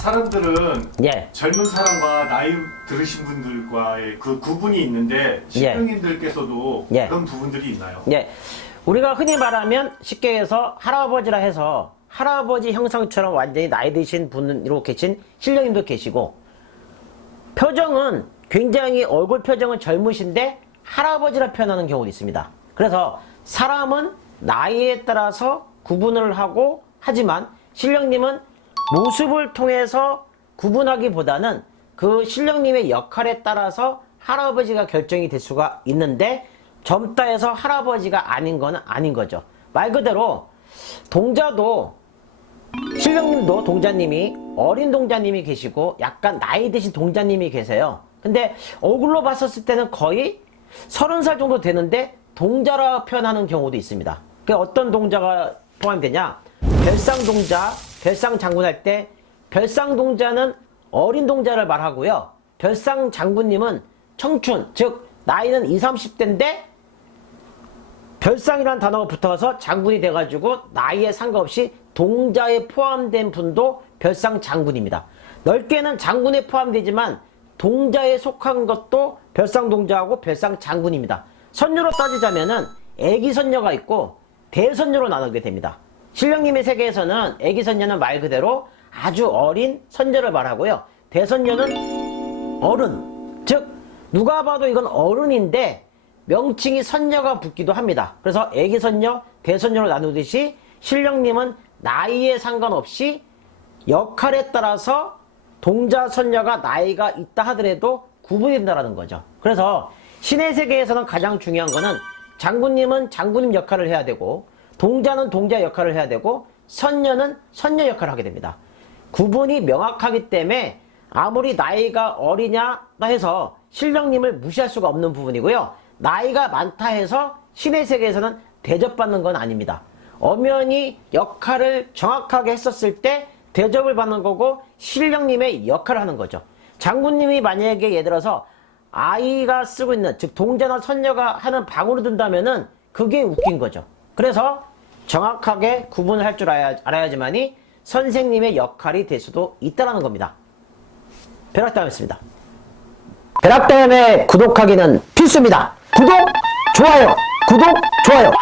사람들은 예. 젊은 사람과 나이 들으신 분들과의 그 구분이 있는데 신령님들께서도 예. 그런 부분들이 있나요? 예. 우리가 흔히 말하면 쉽게 해서 할아버지라 해서 할아버지 형상처럼 완전히 나이 드신 분으로 계신 신령님도 계시고, 표정은 굉장히 얼굴 표정은 젊으신데 할아버지라 표현하는 경우도 있습니다. 그래서 사람은 나이에 따라서 구분을 하고, 하지만 신령님은 모습을 통해서 구분하기보다는 그 신령님의 역할에 따라서 할아버지가 결정이 될 수가 있는데, 젊다 해서 할아버지가 아닌 거는 아닌 거죠. 말 그대로 동자도, 신령님도 동자님이, 어린 동자님이 계시고 약간 나이 드신 동자님이 계세요. 근데 얼굴로 봤었을 때는 거의 30살 정도 되는데 동자라 표현하는 경우도 있습니다. 그러니까 어떤 동자가 포함되냐, 별상동자, 별상장군 할 때 별상동자는 어린 동자를 말하고요, 별상장군님은 청춘, 즉 나이는 20, 30대인데 별상이라는 단어가 붙어서 장군이 돼가지고 나이에 상관없이 동자에 포함된 분도 별상장군입니다. 넓게는 장군에 포함되지만 동자에 속한 것도 별상동자하고 별상장군입니다. 선녀로 따지자면은 애기선녀가 있고 대선녀로 나누게 됩니다. 신령님의 세계에서는 애기선녀는 말 그대로 아주 어린 선녀를 말하고요, 대선녀는 어른, 즉 누가 봐도 이건 어른인데 명칭이 선녀가 붙기도 합니다. 그래서 애기선녀, 대선녀로 나누듯이 신령님은 나이에 상관없이 역할에 따라서 동자, 선녀가 나이가 있다 하더라도 구분이 된다는 거죠. 그래서 신의 세계에서는 가장 중요한 거는 장군님은 장군님 역할을 해야 되고, 동자는 동자 역할을 해야 되고, 선녀는 선녀 역할을 하게 됩니다. 구분이 명확하기 때문에 아무리 나이가 어리냐 해서 신령님을 무시할 수가 없는 부분이고요, 나이가 많다 해서 신의 세계에서는 대접받는 건 아닙니다. 엄연히 역할을 정확하게 했었을 때 대접을 받는 거고, 신령님의 역할을 하는 거죠. 장군님이 만약에 예를 들어서 아이가 쓰고 있는, 즉 동자나 선녀가 하는 방으로 든다면은 그게 웃긴 거죠. 그래서 정확하게 구분을 할 줄 알아야지만이 선생님의 역할이 될 수도 있다는 겁니다. 벼락다음이었습니다. 벼락다음에 구독하기는 필수입니다. 구독, 좋아요, 구독, 좋아요.